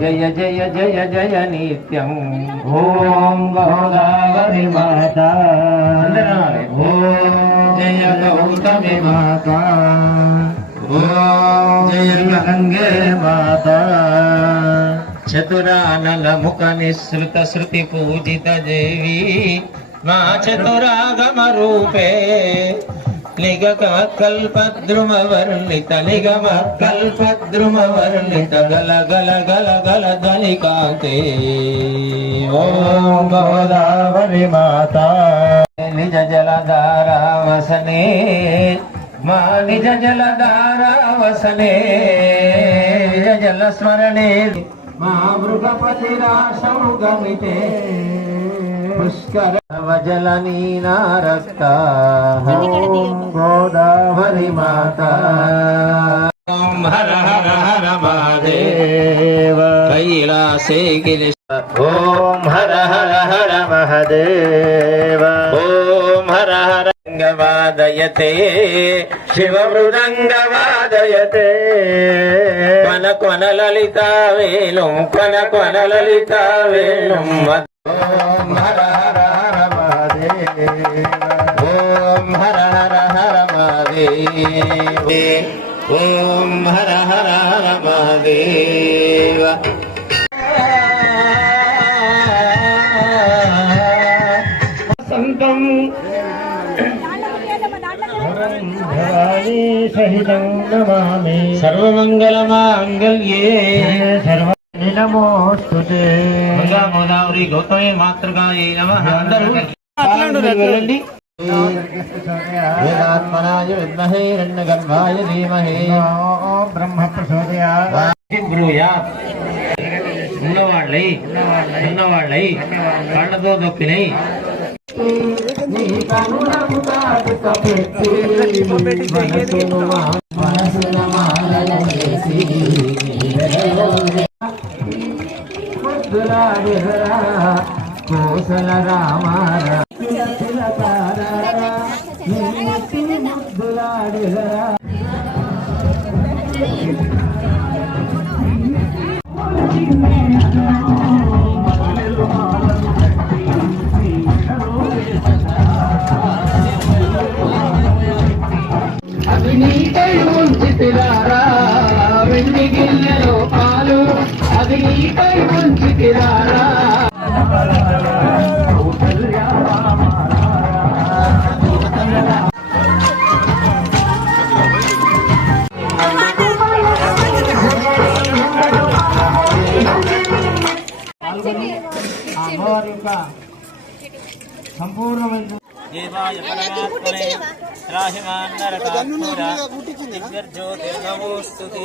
జయ జయ జయ జయ నిత్యం ఓం గోదావరి మాత ఓం జయ గౌతమి మాత ఓం జయ గంగే మాత చతురానల ముఖ నిసృత శృతి పూజిత దేవి మా చతురాగమ రూపే నిగమ కల్పద్రుమ వర్ణిత నిగమ కల్పద్రుమ వర్ణిత గల గల గల గల ధనికాంతే ఓం గోదావరి మాత నిజ జలధారా వసనే మా నిజ జలధారా వసనే జల స్మరణే మా మృగపతి రాశం గమితే పుష్కర జలనీనారక్త గోదావరి మాత ఓం హర హర హర మహాదేవ కైలాసే గిరి ఓం హర హర హర మహాదేవ ఓం హర హర వాదయతే శివ మృదంగ వాదయతే కొన కొన లలిత వేణుం కొన కొన లలిత వేణుం ఓం హర హర హర మహాదేవ ఓం హర హర హర మహాదేవ ఓం హర హర హర మహాదేవ సంతం సహితం నమామి సర్వమంగళమాంగళ్యే సర్వ నమోస్తుతే గోదావరి గౌతమి మాతృకాయై నమః. అందరూ వెళ్ళండి. వేదాత్మనాయ విద్మహే హిరణ్యగర్భాయ ధీమహి బ్రహ్మ ప్రచోదయాత్. బ్రూయాత్. ఉన్నవాళ్ళై కళ్ళతో దొక్కినై కోసల రామారా అది నీకై ఉంచితిరారా వెండి గిన్నెలో పాలు అది నీకై ఉంచితిరారా అమ్మవారి యొక్క సంపూర్ణమైన దేవాయ పరమాత్మనే రాహిమాన్ నరకాత్మరా దివ్యజ్యోతిర్నమోస్తుతే.